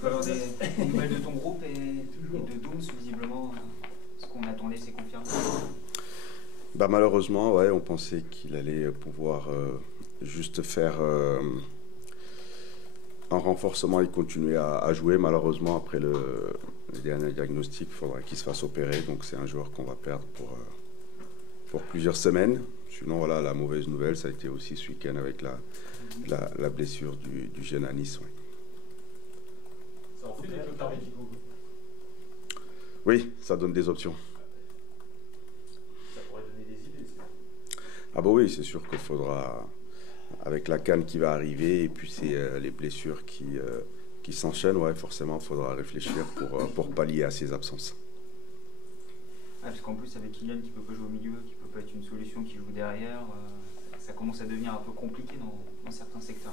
peut avoir des nouvelles de ton groupe et de Dooms, visiblement, ce qu'on attendait, c'est confirmé. Bah, malheureusement, ouais, on pensait qu'il allait pouvoir juste faire un renforcement et continuer à jouer. Malheureusement, après le dernier diagnostic, il faudra qu'il se fasse opérer. Donc c'est un joueur qu'on va perdre pour plusieurs semaines. Sinon, voilà, la mauvaise nouvelle, ça a été aussi ce week-end avec la blessure du jeune à Nice. Ouais. Ça en fait des docteurs médicaux? Oui, ça donne des options. Ça pourrait donner des idées, ça. Ah bah oui, c'est sûr qu'il faudra, avec la CAN qui va arriver et puis c'est les blessures qui s'enchaînent, ouais, forcément, il faudra réfléchir pour pallier à ces absences. Ah, parce qu'en plus, avec Kylian qui peut pas jouer au milieu, qui peut pas être une solution, qui joue derrière, ça commence à devenir un peu compliqué dans certains secteurs.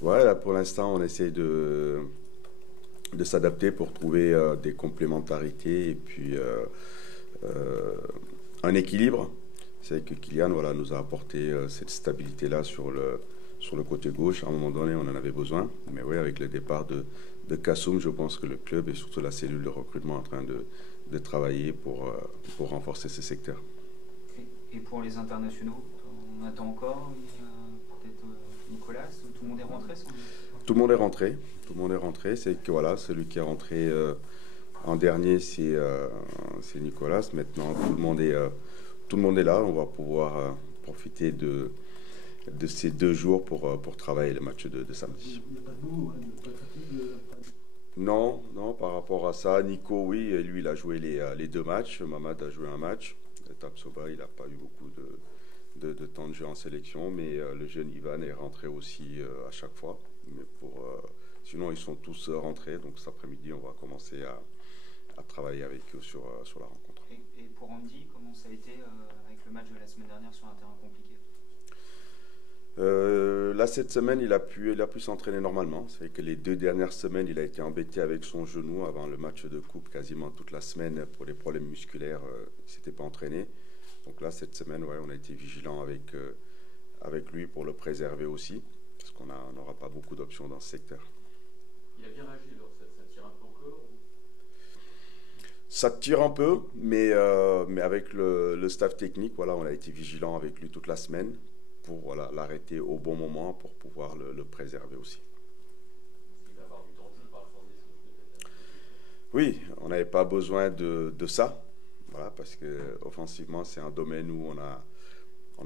Ouais, là, pour l'instant, on essaye de s'adapter pour trouver des complémentarités et puis un équilibre. C'est vrai que Kylian, voilà, nous a apporté cette stabilité-là sur le côté gauche. À un moment donné, on en avait besoin. Mais oui, avec le départ de Kassoum, je pense que le club et surtout la cellule de recrutement est en train de travailler pour renforcer ce secteur. Et pour les internationaux, on attend encore peut-être Nicolas, tout le monde est rentré Tout le monde est rentré. Tout le monde est rentré. C'est que voilà, celui qui est rentré en dernier, c'est Nicolas. Maintenant, tout le monde est là. On va pouvoir profiter de ces 2 jours pour travailler le match de samedi. Il n'y a pas de bout, hein, pas de fatigue, Non, par rapport à ça, Nico, oui, lui, il a joué les 2 matchs. Mamad a joué un match. Tapsoba, il n'a pas eu beaucoup de temps de jeu en sélection, mais le jeune Ivan est rentré aussi à chaque fois. Mais sinon, ils sont tous rentrés. Donc cet après-midi, on va commencer à travailler avec eux sur la rencontre. Et pour Andy, comment ça a été avec le match de la semaine dernière sur un terrain compliqué? Là, cette semaine, il a pu s'entraîner normalement. C'est vrai que les 2 dernières semaines, il a été embêté avec son genou avant le match de coupe quasiment toute la semaine pour des problèmes musculaires. Il ne s'était pas entraîné. Donc là, cette semaine, ouais, on a été vigilant avec lui pour le préserver aussi, parce qu'on n'aura pas beaucoup d'options dans ce secteur. Il a bien réagi, alors ça tire un peu encore ou... Ça tire un peu, mais avec le staff technique, voilà, on a été vigilant avec lui toute la semaine pour voilà, l'arrêter au bon moment pour pouvoir le préserver aussi. Il va avoir du temps de jeu par la force des choses, peut-être. Oui, on n'avait pas besoin de ça, voilà, parce que offensivement, c'est un domaine où on a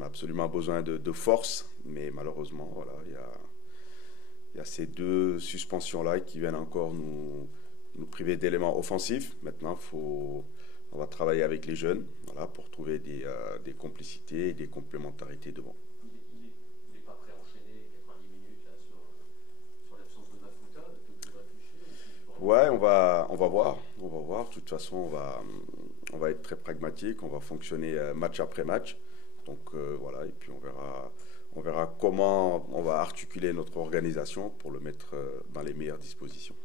absolument besoin de force, mais malheureusement, voilà, il y a ces 2 suspensions-là qui viennent encore nous priver d'éléments offensifs. Maintenant, on va travailler avec les jeunes, voilà, pour trouver des complicités et des complémentarités devant. Il n'est pas prêt à enchaîner 90 minutes là, sur l'absence de Mafuta, peut-être réfléchir. Ouais, on va voir. De toute façon, on va être très pragmatique. On va fonctionner match après match. Donc voilà, et puis on verra comment on va articuler notre organisation pour le mettre dans les meilleures dispositions.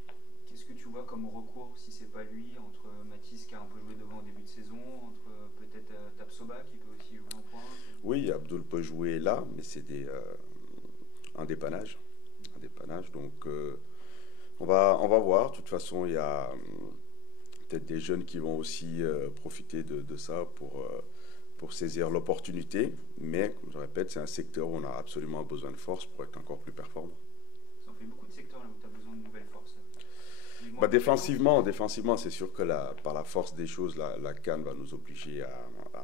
Qu'est-ce que tu vois comme recours, si c'est pas lui, entre Mathis qui a un peu joué devant au début de saison, entre peut-être Tapsoba qui peut aussi jouer en pointe? Oui, Abdul peut jouer là, mais c'est un dépannage. Donc on va voir. De toute façon, il y a peut-être des jeunes qui vont aussi profiter de ça pour saisir l'opportunité. Mais, comme je répète, c'est un secteur où on a absolument besoin de force pour être encore plus performant. Ça en fait beaucoup de secteurs là où tu as besoin de nouvelles forces. Bah, défensivement, c'est sûr que par la force des choses, la CAN va nous obliger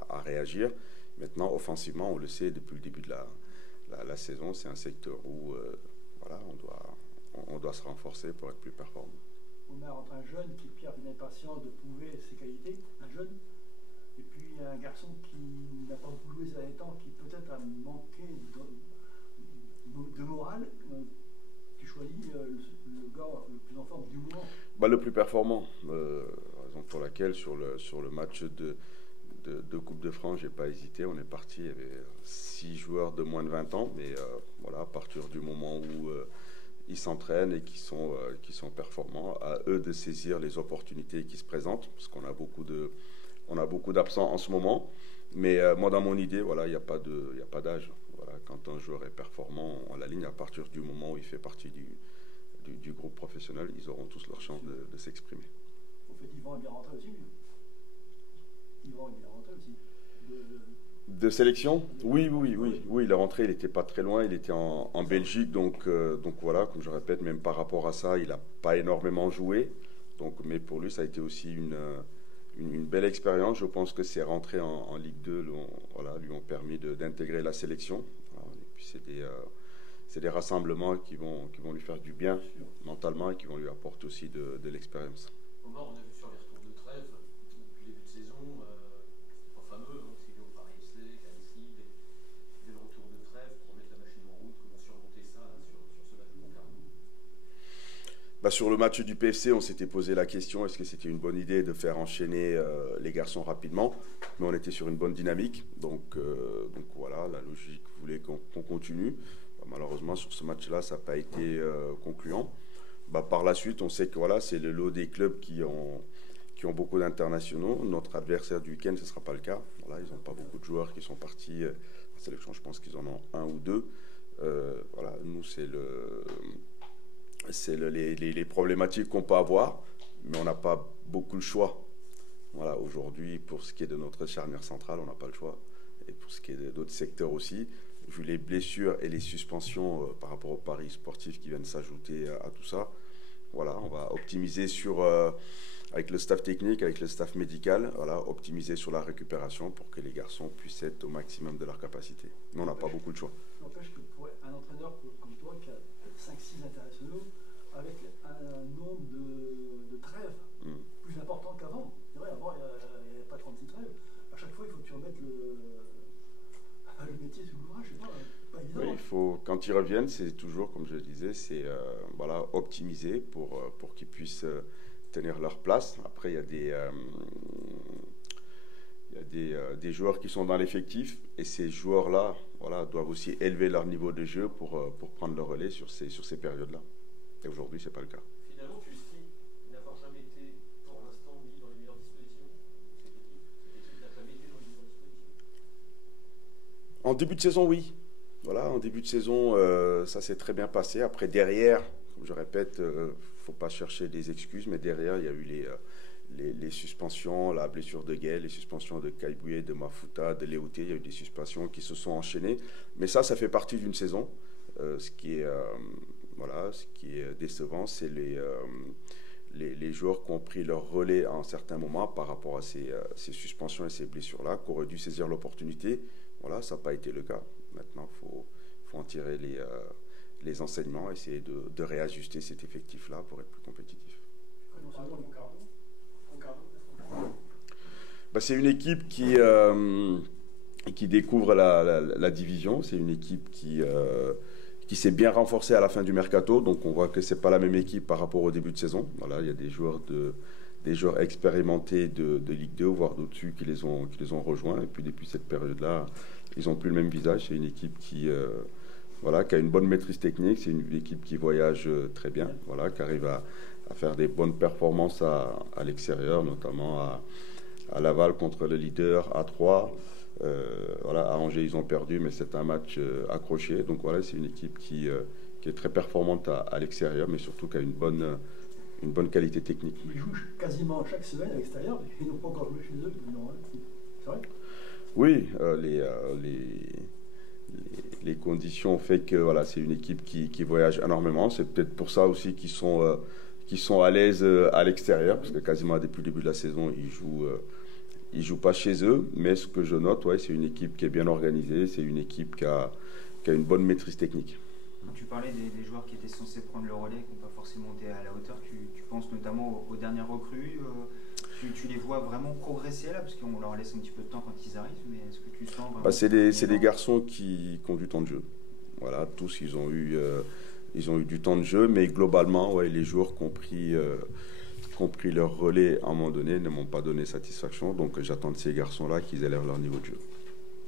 à réagir. Maintenant, offensivement, on le sait depuis le début de la saison, c'est un secteur où voilà, on doit se renforcer pour être plus performant. On a entre un jeune qui perd une impatience de prouver ses qualités, un jeune, et puis un garçon qui n'a pas beaucoup joué ces derniers temps, qui peut-être a manqué de morale. Tu choisis le gars le plus en forme du moment. Bah, le plus performant, raison pour laquelle sur le match de Coupe de France, j'ai pas hésité, on est parti, il y avait 6 joueurs de moins de 20 ans, mais voilà, à partir du moment où ils s'entraînent et qui sont performants, à eux de saisir les opportunités qui se présentent, parce qu'on a beaucoup d'absents en ce moment, mais moi dans mon idée, voilà, il n'y a pas d'âge. Voilà, quand un joueur est performant, on l'aligne à partir du moment où il fait partie du groupe professionnel. professionnels, ils auront tous leur chance de s'exprimer. Au fait, Yvan est bien rentré aussi, lui. Yvan est bien rentré aussi. De sélection? Oui, il est rentré, il n'était pas très loin, il était en Belgique, donc voilà, comme je répète, même par rapport à ça, il n'a pas énormément joué, mais pour lui, ça a été aussi une belle expérience. Je pense que ses rentrées en Ligue 2 lui ont permis d'intégrer la sélection. Voilà, et puis c'est des rassemblements qui vont lui faire du bien mentalement et qui vont lui apporter aussi de l'expérience. Omar, on a vu sur les retours de trêve, depuis le début de saison, pas fameux, c'est lié au Paris FC, Annecy, dès le retour de trêve, pour mettre la machine en route, comment surmonter ça là, sur ce match de Concarneau? Sur le match du PFC, on s'était posé la question, est-ce que c'était une bonne idée de faire enchaîner les garçons rapidement? Mais on était sur une bonne dynamique, donc voilà, la logique voulait qu'on continue. Malheureusement, sur ce match-là, ça n'a pas été concluant. Par la suite, on sait que voilà, c'est le lot des clubs qui ont beaucoup d'internationaux. Notre adversaire du week-end, ce ne sera pas le cas. Voilà, ils n'ont pas beaucoup de joueurs qui sont partis en sélection. Je pense qu'ils en ont un ou deux. Voilà, nous, c'est les problématiques qu'on peut avoir, mais on n'a pas beaucoup le choix. Voilà, aujourd'hui, pour ce qui est de notre charnière centrale, on n'a pas le choix. Et pour ce qui est d'autres secteurs aussi, vu les blessures et les suspensions par rapport aux paris sportifs qui viennent s'ajouter à tout ça, voilà, on va optimiser avec le staff technique, avec le staff médical, voilà, optimiser sur la récupération pour que les garçons puissent être au maximum de leur capacité. Mais on n'a pas beaucoup de choix. N'empêche que pour un entraîneur comme toi, qui a 5-6 internationaux, avec un nombre de trêves plus important qu'avant, c'est vrai, avant il n'y avait pas 36 trêves, à chaque fois il faut que tu remettes le métier sous l'ouvrage, c'est pas évident. Oui, il faut, quand ils reviennent, c'est toujours, comme je le disais, c'est voilà, optimiser pour qu'ils puissent tenir leur place. Après, il y a des joueurs qui sont dans l'effectif et ces joueurs-là, voilà, doivent aussi élever leur niveau de jeu pour prendre le relais sur ces périodes-là. Et aujourd'hui, ce n'est pas le cas. Finalement, tu estimes n'avoir jamais été, pour l'instant, mis dans les meilleures dispositions? Cette équipe n'a jamais été dans les meilleures dispositions? En début de saison, oui. Voilà, en début de saison, ça s'est très bien passé. Après, derrière, comme je répète, il ne faut pas chercher des excuses, mais derrière, il y a eu les suspensions, la blessure de Gaël, les suspensions de Kaiboué, de Mafuta, de Léouté. Il y a eu des suspensions qui se sont enchaînées. Mais ça fait partie d'une saison. Ce qui est décevant, c'est les joueurs qui ont pris leur relais à un certain moment par rapport à ces suspensions et ces blessures-là, qui auraient dû saisir l'opportunité. Voilà, ça n'a pas été le cas. Maintenant, il faut en tirer les enseignements, essayer de réajuster cet effectif-là pour être plus compétitif. C'est une équipe qui découvre la division. C'est une équipe qui s'est bien renforcée à la fin du mercato. Donc on voit que ce n'est pas la même équipe par rapport au début de saison. Voilà, il y a des joueurs expérimentés de Ligue 2, voire d'au-dessus, qui les ont rejoints. Et puis depuis cette période-là, ils n'ont plus le même visage. C'est une équipe qui a une bonne maîtrise technique. C'est une équipe qui voyage très bien, voilà, qui arrive à faire des bonnes performances à l'extérieur, notamment à Laval contre le leader, à 3. À Angers, ils ont perdu, mais c'est un match accroché. Donc voilà, c'est une équipe qui est très performante à l'extérieur, mais surtout qui a une bonne qualité technique. Ils jouent quasiment chaque semaine à l'extérieur, ils n'ont pas encore joué chez eux. C'est vrai? Oui, les conditions ont fait que voilà, c'est une équipe qui voyage énormément. C'est peut-être pour ça aussi qu'ils sont à l'aise à l'extérieur, parce que quasiment depuis le début de la saison, ils jouent pas chez eux. Mais ce que je note, c'est une équipe qui est bien organisée, c'est une équipe qui a une bonne maîtrise technique. Tu parlais des joueurs qui étaient censés prendre le relais, qui n'ont pas forcément été à la hauteur. Tu penses notamment aux dernières recrues. Tu les vois vraiment progresser là, parce qu'on leur laisse un petit peu de temps quand ils arrivent, mais est-ce que tu sens vraiment... C'est des garçons qui ont du temps de jeu. Voilà, tous ils ont eu du temps de jeu, mais globalement, les joueurs qui ont pris leur relais à un moment donné ne m'ont pas donné satisfaction. Donc j'attends de ces garçons-là qu'ils élèvent leur niveau de jeu.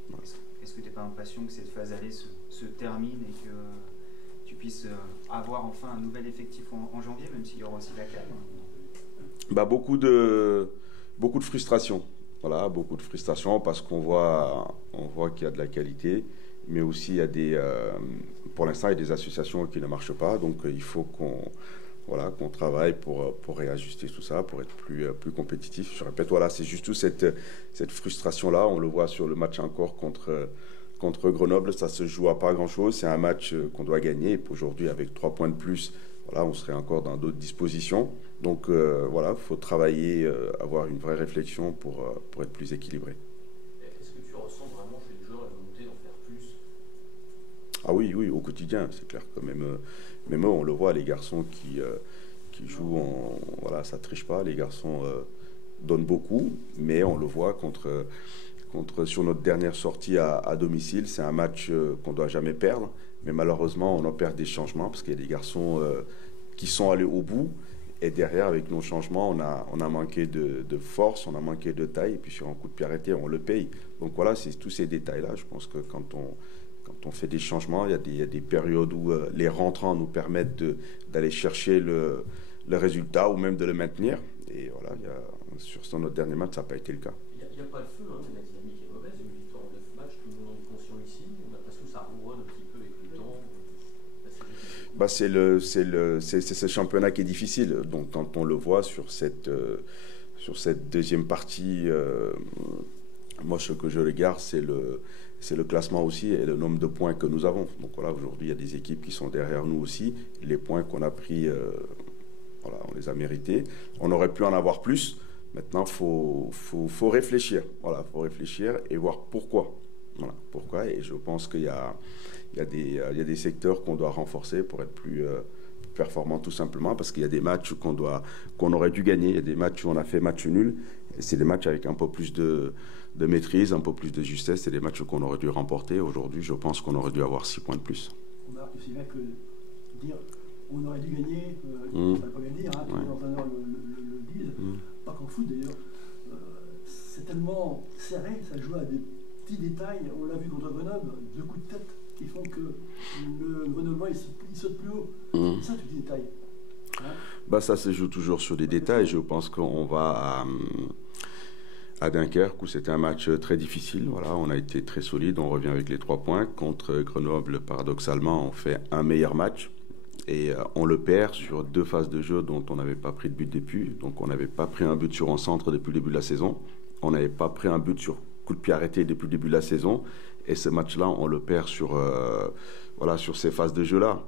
Voilà. Est-ce que tu n'es pas impatient que cette phase allée se termine et que tu puisses avoir enfin un nouvel effectif en janvier, même s'il y aura aussi la calme? Beaucoup de frustration. Voilà, beaucoup de frustration parce qu'on voit qu'il y a de la qualité, mais aussi il y a pour l'instant, il y a des associations qui ne marchent pas. Donc il faut qu'on qu'on travaille pour réajuster tout ça, pour être plus compétitif. Je répète, voilà, c'est juste cette frustration-là. On le voit sur le match encore contre Grenoble. Ça se joue à pas grand-chose. C'est un match qu'on doit gagner. Et aujourd'hui, avec 3 points de plus, voilà, on serait encore dans d'autres dispositions. Donc voilà, il faut travailler, avoir une vraie réflexion pour être plus équilibré. Est-ce que tu ressens vraiment chez les joueurs la volonté d'en faire plus? Ah oui, au quotidien, c'est clair que même eux, on le voit, les garçons qui jouent, voilà, ça triche pas, les garçons donnent beaucoup, mais on le voit sur notre dernière sortie à domicile, c'est un match qu'on ne doit jamais perdre, mais malheureusement, on en perd des changements, parce qu'il y a des garçons qui sont allés au bout, et derrière, avec nos changements, on a manqué de force, on a manqué de taille, et puis sur un coup de pied arrêté, on le paye. Donc voilà, c'est tous ces détails-là. Je pense que quand on fait des changements, il y a des périodes où les rentrants nous permettent d'aller chercher le résultat, ou même de le maintenir. Et voilà, sur notre dernier match, ça n'a pas été le cas. Il n'y a pas le feu, hein, mais la dynamique est mauvaise. Une victoire en 9 matchs, tout le monde en est conscient ici. On a l'impression que ça rouronne un petit peu avec le temps. C'est ce championnat qui est difficile. Donc quand on le voit sur cette deuxième partie, moi ce que je regarde, c'est le classement aussi et le nombre de points que nous avons. Donc voilà, aujourd'hui il y a des équipes qui sont derrière nous aussi. Les points qu'on a pris, voilà, on les a mérités. On aurait pu en avoir plus. Maintenant, faut réfléchir. Voilà, faut réfléchir et voir pourquoi. Voilà, pourquoi. Et je pense qu'il y a des secteurs qu'on doit renforcer pour être plus performant, tout simplement, parce qu'il y a des matchs qu'on aurait dû gagner, il y a des matchs où on a fait match nul, et c'est des matchs avec un peu plus de maîtrise, un peu plus de justesse, c'est des matchs qu'on aurait dû remporter. Aujourd'hui, je pense qu'on aurait dû avoir 6 points de plus. On marque aussi bien que dire on aurait dû gagner, on ne peut pas bien dire, hein, tous les entraîneurs le disent, pas qu'en foot d'ailleurs. C'est tellement serré, ça joue à des petits détails. On l'a vu contre Grenoble, 2 coups de tête qui font que le Grenoblois il saute plus haut. C'est ça, tous les détails. Hein, ça se joue toujours sur des détails. Je pense qu'on va à Dunkerque, où c'était un match très difficile. Voilà, on a été très solide, on revient avec les 3 points. Contre Grenoble, paradoxalement, on fait un meilleur match. Et on le perd sur 2 phases de jeu dont on n'avait pas pris de but depuis. Donc on n'avait pas pris un but sur un centre depuis le début de la saison. On n'avait pas pris un but sur coup de pied arrêté depuis le début de la saison. Et ce match-là, on le perd sur ces phases de jeu-là.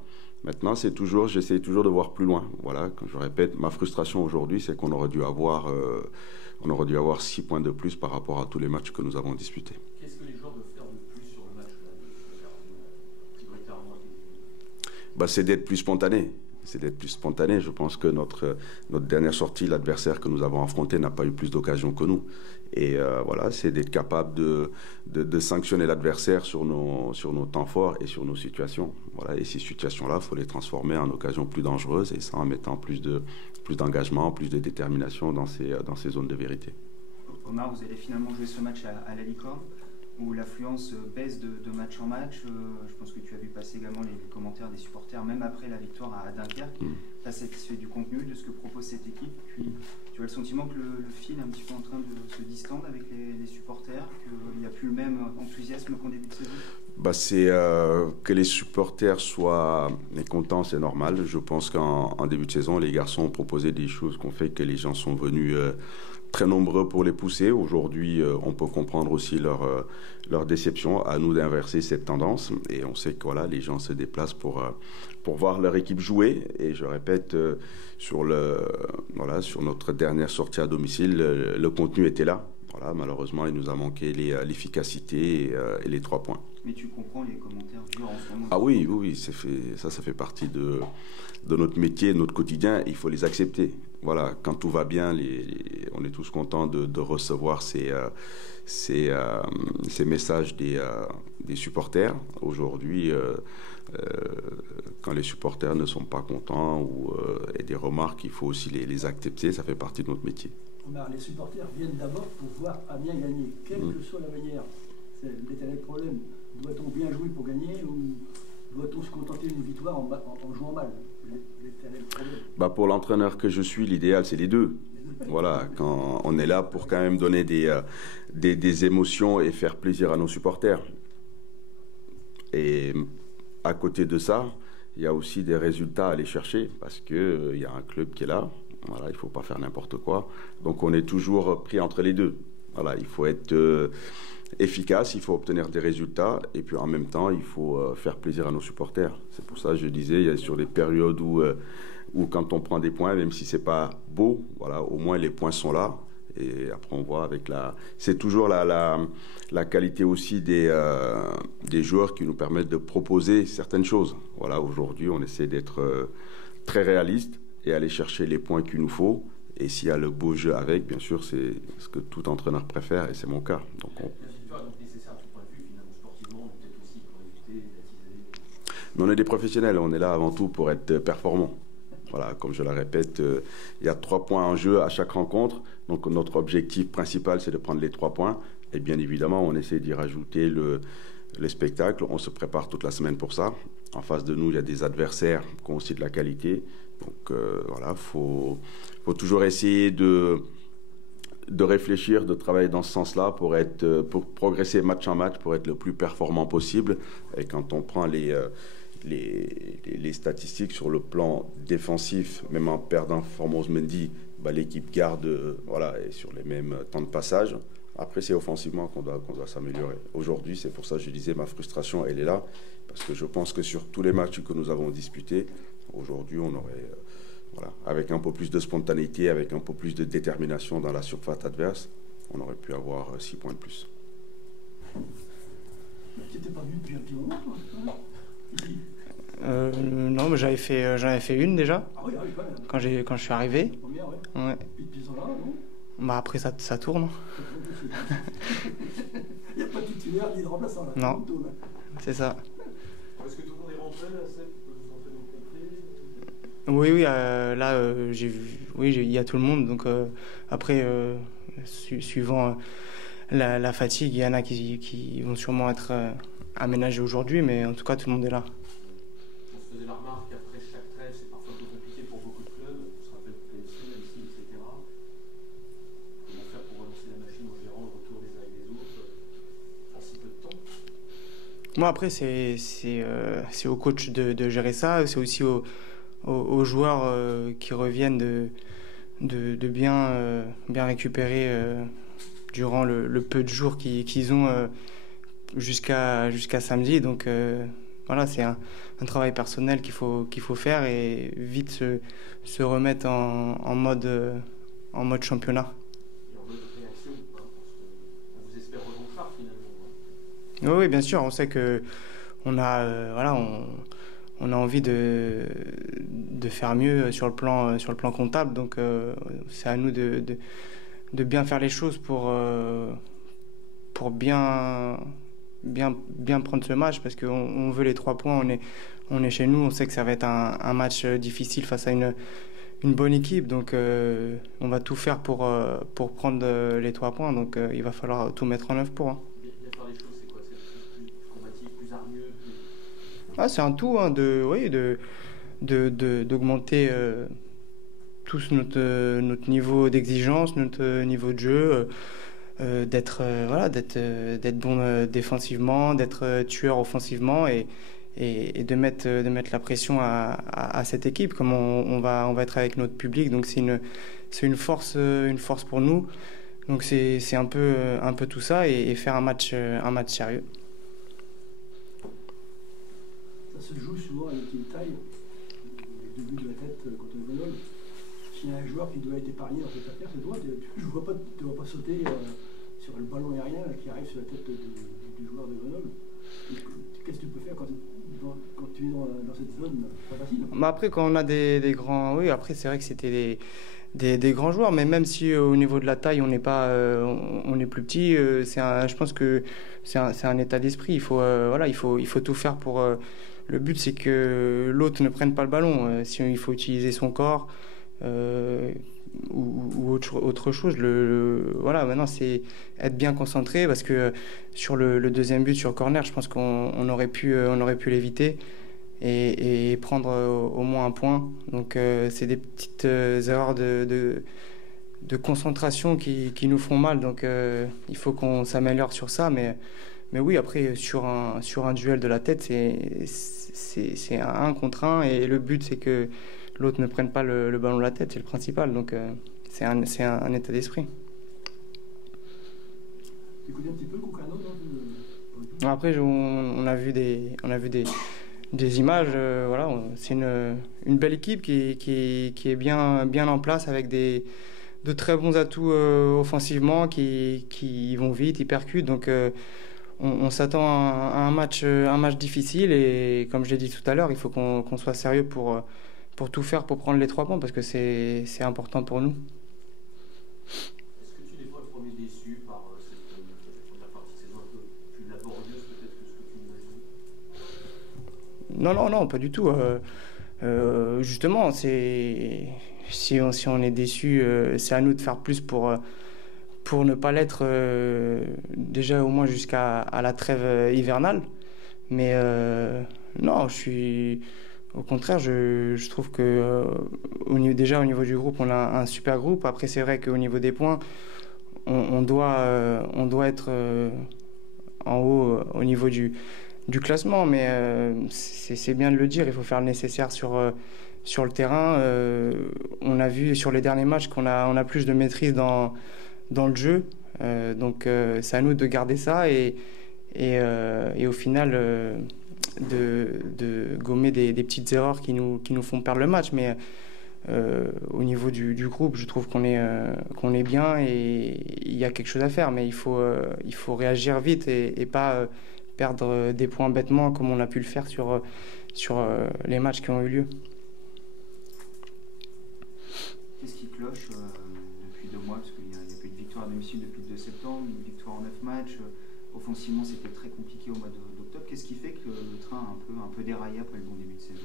Maintenant, j'essaie toujours de voir plus loin. Voilà, comme je répète, ma frustration aujourd'hui, c'est qu'on aurait dû avoir 6 points de plus par rapport à tous les matchs que nous avons disputés. Qu'est-ce que les joueurs doivent faire de plus sur le match prioritairement? C'est d'être plus spontané. Je pense que notre dernière sortie, l'adversaire que nous avons affronté n'a pas eu plus d'occasions que nous. Et voilà, c'est d'être capable de sanctionner l'adversaire sur nos temps forts et sur nos situations. Voilà, et ces situations-là, il faut les transformer en occasions plus dangereuses, et ça en mettant plus d'engagement, plus de détermination dans ces zones de vérité. Omar, vous allez finalement jouer ce match à la Licorne, où l'affluence baisse de match en match. Je pense que tu as vu passer également les commentaires des supporters, même après la victoire à Dunkerque. Pas satisfait du contenu, de ce que propose cette équipe. Puis, tu as le sentiment que le fil est un petit peu en train de se distendre avec les supporters, qu'il n'y a plus le même enthousiasme qu'en début de saison? C'est que les supporters soient mécontents, c'est normal. Je pense qu'en début de saison, les garçons ont proposé des choses qui ont fait que les gens sont venus très nombreux pour les pousser. Aujourd'hui, on peut comprendre aussi leur déception. À nous d'inverser cette tendance. Et on sait que voilà, les gens se déplacent pour voir leur équipe jouer. Et je répète, sur notre dernière sortie à domicile, le contenu était là. Voilà, malheureusement, il nous a manqué l'efficacité et les 3 points. Mais tu comprends les commentaires durs en ce moment? Ah oui, ça fait partie de notre métier, de notre quotidien. Il faut les accepter. Voilà, quand tout va bien, on est tous contents de recevoir ces messages des supporters. Aujourd'hui, quand les supporters ne sont pas contents et des remarques, il faut aussi les accepter. Ça fait partie de notre métier. Omar, les supporters viennent d'abord pour voir Amiens gagner, quelle que soit la manière. C'est l'éternel problème. Doit-on bien jouer pour gagner, ou doit-on se contenter d'une victoire en jouant mal? L'éternel problème. Pour l'entraîneur que je suis, l'idéal, c'est les deux. Voilà, quand on est là pour quand même donner des émotions et faire plaisir à nos supporters. Et à côté de ça, il y a aussi des résultats à aller chercher parce qu'il y a un club qui est là. Voilà, il ne faut pas faire n'importe quoi. Donc on est toujours pris entre les deux. Voilà, il faut être efficace, il faut obtenir des résultats et puis en même temps, il faut faire plaisir à nos supporters. C'est pour ça que je disais, il y a sur les périodes où quand on prend des points, même si ce n'est pas beau, voilà, au moins les points sont là. Et après, on voit avec c'est toujours la qualité aussi des joueurs qui nous permettent de proposer certaines choses. Voilà, aujourd'hui, on essaie d'être très réaliste et aller chercher les points qu'il nous faut. Et s'il y a le beau jeu avec, bien sûr, c'est ce que tout entraîneur préfère et c'est mon cas. Donc, mais on est des professionnels, on est là avant tout pour être performants. Voilà, comme je le répète, il y a 3 points en jeu à chaque rencontre. Donc notre objectif principal, c'est de prendre les 3 points. Et bien évidemment, on essaie d'y rajouter le spectacle. On se prépare toute la semaine pour ça. En face de nous, il y a des adversaires qui ont aussi de la qualité. Donc voilà, faut toujours essayer de réfléchir, de travailler dans ce sens-là pour progresser match en match, pour être le plus performant possible. Et quand on prend les statistiques sur le plan défensif, même en perdant Formose Mendy, l'équipe garde est sur les mêmes temps de passage. Après, c'est offensivement qu'on doit s'améliorer. Aujourd'hui, c'est pour ça que je disais, ma frustration, elle est là, parce que je pense que sur tous les matchs que nous avons disputés, aujourd'hui, on aurait, avec un peu plus de spontanéité, avec un peu plus de détermination dans la surface adverse, on aurait pu avoir 6 points de plus. Tu n'étais pas venu depuis un petit moment, toi, non, mais j'en avais fait une déjà. Ah oui, quand même. Quand je suis arrivé. Première, ouais. Ouais. Et puis là, non? Après ça tourne. Il n'y a pas de titulaire ni de remplaçant là. Non, c'est ça. Est-ce que tout le monde est rentré là, Seb? Tu peux nous en faire une Oui, compris? là j'ai vu. Oui, il y a tout le monde. Donc après, suivant la fatigue, il y en a qui vont sûrement être aménagés aujourd'hui, mais en tout cas tout le monde est là. On se faisait la remarque qu'après chaque trêve, c'est parfois plus compliqué pour beaucoup de clubs. On se rappelle PFC, ici, etc. Comment faire pour relancer la machine en gérant le retour des uns et des autres en si peu de temps? Moi après c'est au coach de gérer ça. C'est aussi aux joueurs qui reviennent de bien récupérer durant le peu de jours qu'ils ont jusqu'à samedi. Donc voilà, c'est un travail personnel qu'il faut faire et vite se remettre en mode championnat. Et en mode réaction, parce qu'on vous espère revanchard finalement. Oui, bien sûr, on sait que on a envie de faire mieux sur le plan comptable, donc c'est à nous de bien faire les choses pour bien prendre ce match, parce qu'on veut les 3 points. On est chez nous, on sait que ça va être un match difficile face à une bonne équipe, donc on va tout faire pour prendre les 3 points, donc il va falloir tout mettre en œuvre pour. Bien faire les choses, c'est quoi? C'est plus combatif, plus hargneux, C'est un tout, d'augmenter tous notre niveau d'exigence, notre niveau de jeu, d'être bon défensivement, d'être tueur offensivement et de mettre la pression à cette équipe, comme on va être avec notre public. Donc c'est une force pour nous. Donc c'est un peu tout ça et faire un match sérieux. Ça se joue souvent avec une taille, les 2 buts de la tête contre le Grenoble. S'il y a un joueur qui doit être épargné dans cette affaire, c'est toi. Je ne vois pas sauter sur le ballon aérien qui arrive sur la tête du joueur de Grenoble. Qu'est-ce que tu peux faire quand tu es dans cette zone? Pas facile. Après, quand on a des grands... Oui, après, c'est vrai que c'était des grands joueurs, mais même si au niveau de la taille, on n'est pas... on est plus petit, je pense que c'est un état d'esprit. Il faut tout faire pour... le but, c'est que l'autre ne prenne pas le ballon. Il faut utiliser son corps ou autre chose. Maintenant, c'est être bien concentré, parce que sur le deuxième but sur corner, je pense qu'on aurait pu l'éviter et prendre au moins un point. Donc c'est des petites erreurs de concentration qui nous font mal. Donc il faut qu'on s'améliore sur ça, mais Mais oui, après, sur un duel de la tête, c'est un 1 contre 1 et le but, c'est que l'autre ne prenne pas le ballon de la tête, c'est le principal. Donc, c'est un état d'esprit. Tu connais un petit peu Kounkano, non? Après, on a vu des images. Voilà, c'est une belle équipe qui est bien en place avec de très bons atouts offensivement qui vont vite, ils percutent. Donc, on s'attend à un match difficile et comme je l'ai dit tout à l'heure, il faut qu'on soit sérieux pour tout faire pour prendre les 3 points parce que c'est important pour nous. Est-ce que tu n'es pas le premier déçu par cette première partie de saison un peu plus laborieuse peut-être que ce que tu imagines? Non, pas du tout. Justement, si on est déçu, c'est à nous de faire plus pour ne pas l'être déjà au moins jusqu'à la trêve hivernale. Mais non, au contraire, je trouve que déjà au niveau du groupe, on a un super groupe. Après, c'est vrai qu'au niveau des points, on doit être en haut au niveau du classement. Mais c'est bien de le dire, il faut faire le nécessaire sur le terrain. On a vu sur les derniers matchs qu'on a plus de maîtrise dans le jeu. Donc c'est à nous de garder ça et au final de gommer des petites erreurs qui nous font perdre le match. Mais au niveau du groupe, je trouve qu'on est bien et il y a quelque chose à faire. Mais il faut réagir vite et pas perdre des points bêtement comme on a pu le faire sur les matchs qui ont eu lieu. Qu'est-ce qui cloche depuis 2 mois? Parce qu'il n'y a pas eu de victoire à domicile depuis le 2 septembre, une victoire en 9 matchs. Offensivement, c'était très compliqué au mois d'octobre. Qu'est-ce qui fait que le train a un peu déraillé après le bon début de saison?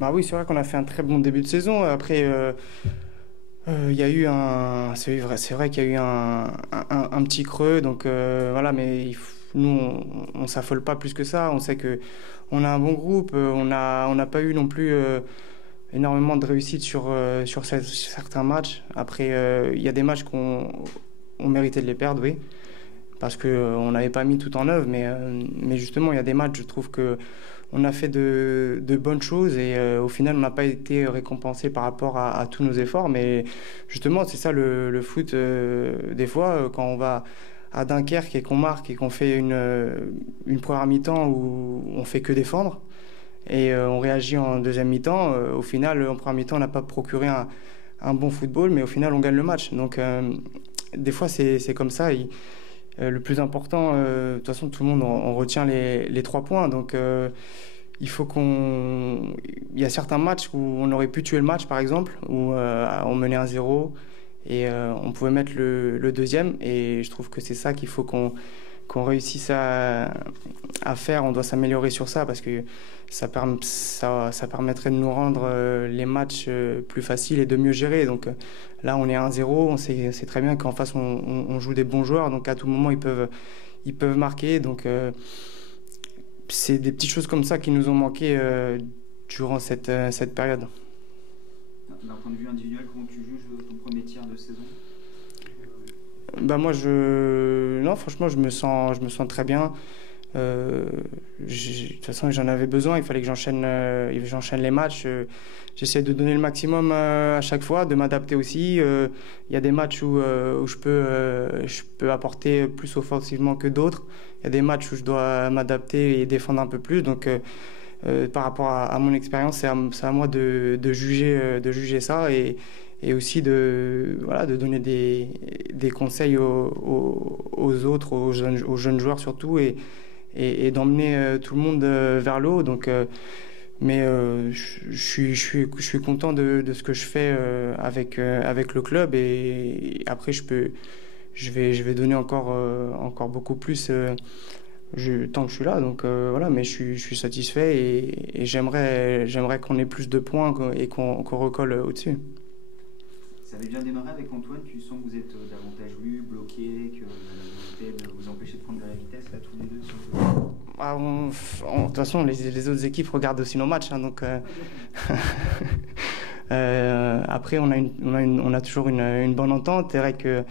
Bah oui, c'est vrai qu'on a fait un très bon début de saison. Après, il y a eu c'est vrai qu'il y a eu un petit creux. Donc voilà, mais nous, on s'affole pas plus que ça. On sait que on a un bon groupe. On n'a pas eu non plus énormément de réussite sur certains matchs. Après, il y a des matchs qu'on méritait de les perdre, oui, parce qu'on n'avait pas mis tout en œuvre. Mais justement, il y a des matchs, je trouve qu'on a fait de bonnes choses et au final, on n'a pas été récompensé par rapport à tous nos efforts. Mais justement, c'est ça le foot. Des fois, quand on va à Dunkerque et qu'on marque et qu'on fait une première mi-temps où on fait que défendre, et on réagit en deuxième mi-temps. Au final, en première mi-temps, on n'a pas procuré un bon football, mais au final, on gagne le match. Donc, des fois, c'est comme ça. Le plus important, de toute façon, tout le monde, on retient les 3 points. Donc, il faut il y a certains matchs où on aurait pu tuer le match, par exemple, où on menait 1-0 et on pouvait mettre le deuxième. Et je trouve que c'est ça qu'il faut qu'on réussisse à faire. On doit s'améliorer sur ça parce que ça permettrait de nous rendre les matchs plus faciles et de mieux gérer. Donc là, on est à 1-0, on sait très bien qu'en face, on joue des bons joueurs, donc à tout moment, ils peuvent marquer. Donc c'est des petites choses comme ça qui nous ont manqué durant cette période. D'un point de vue individuel, comment tu juges ton premier tiers de saison? Bah moi, non, franchement, je me sens très bien. De toute façon, j'en avais besoin. Il fallait que j'enchaîne les matchs. J'essaie de donner le maximum à chaque fois, de m'adapter aussi. Il y a des matchs où je peux apporter plus offensivement que d'autres. Il y a des matchs où je dois m'adapter et défendre un peu plus. Donc, par rapport à mon expérience, c'est à moi de juger ça et aussi de donner des conseils aux autres, aux jeunes joueurs surtout, et d'emmener tout le monde vers le haut. Donc, mais je suis content de ce que je fais avec le club et après je vais donner encore beaucoup plus tant que je suis là. Donc voilà, mais je suis satisfait et j'aimerais qu'on ait plus de points et qu'on recolle au-dessus. Ça avait bien démarré avec Antoine, tu sens que vous êtes davantage bloqué, que la volonté de vous empêcher de prendre de la vitesse là tous les deux sur le jeu. De toute façon, les autres équipes regardent aussi nos matchs, hein, donc après on a toujours une bonne entente. C'est vrai que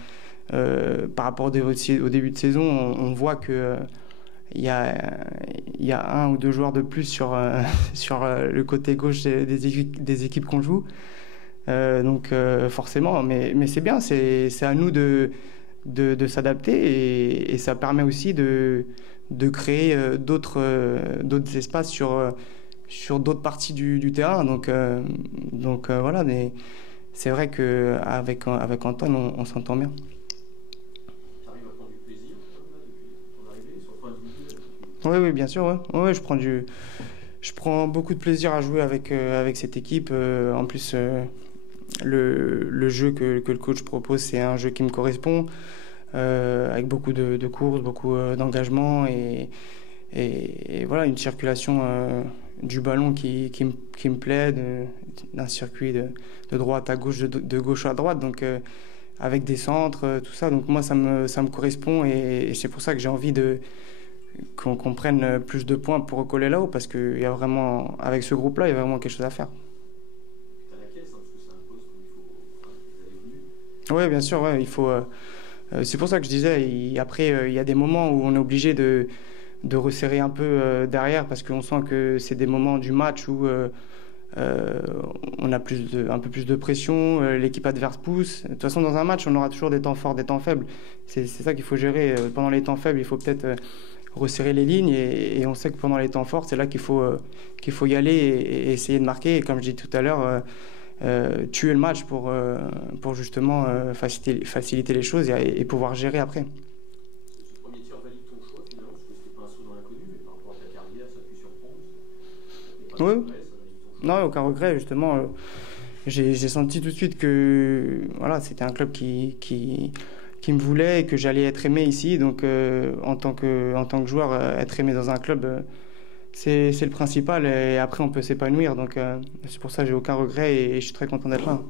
par rapport au début de saison, on voit que il y a un ou deux joueurs de plus sur le côté gauche des équipes qu'on joue. Donc forcément, mais c'est bien, c'est à nous de s'adapter et ça permet aussi de créer d'autres espaces sur d'autres parties du terrain. Donc voilà, mais c'est vrai qu'avec Antoine, on s'entend bien. Tu arrives à prendre du plaisir depuis ton arrivée sur le point de vue Oui, bien sûr. Ouais, je prends beaucoup de plaisir à jouer avec cette équipe. En plus, le jeu que le coach propose, c'est un jeu qui me correspond, avec beaucoup de courses, beaucoup d'engagement et voilà, une circulation du ballon qui me plaît, d'un circuit de droite à gauche, de gauche à droite, donc avec des centres, tout ça. Donc moi, ça me correspond et c'est pour ça que j'ai envie qu'on prenne plus de points pour recoller là-haut, parce qu'il y a vraiment, avec ce groupe-là, il y a vraiment quelque chose à faire. Tu as la caisse, parce que c'est un poste où il faut aller venu. Oui, bien sûr, ouais, il faut. C'est pour ça que je disais, après, il y a des moments où on est obligé de resserrer un peu derrière, parce qu'on sent que c'est des moments du match où on a un peu plus de pression, l'équipe adverse pousse. De toute façon, dans un match, on aura toujours des temps forts, des temps faibles. C'est ça qu'il faut gérer. Pendant les temps faibles, il faut peut-être resserrer les lignes et on sait que pendant les temps forts, c'est là qu'il faut y aller et essayer de marquer. Et comme je dis tout à l'heure, tuer le match pour justement faciliter les choses et pouvoir gérer après. Ce premier tir valide ton choix finalement, parce que c'était pas un saut dans l'inconnu, mais par rapport à ta carrière, ça pu surprendre. Oui. Non, aucun regret, justement. J'ai senti tout de suite que voilà, c'était un club qui me voulait et que j'allais être aimé ici. Donc en tant que joueur, être aimé dans un club, c'est le principal. Et après, on peut s'épanouir. Donc c'est pour ça que j'ai aucun regret et je suis très content d'être là.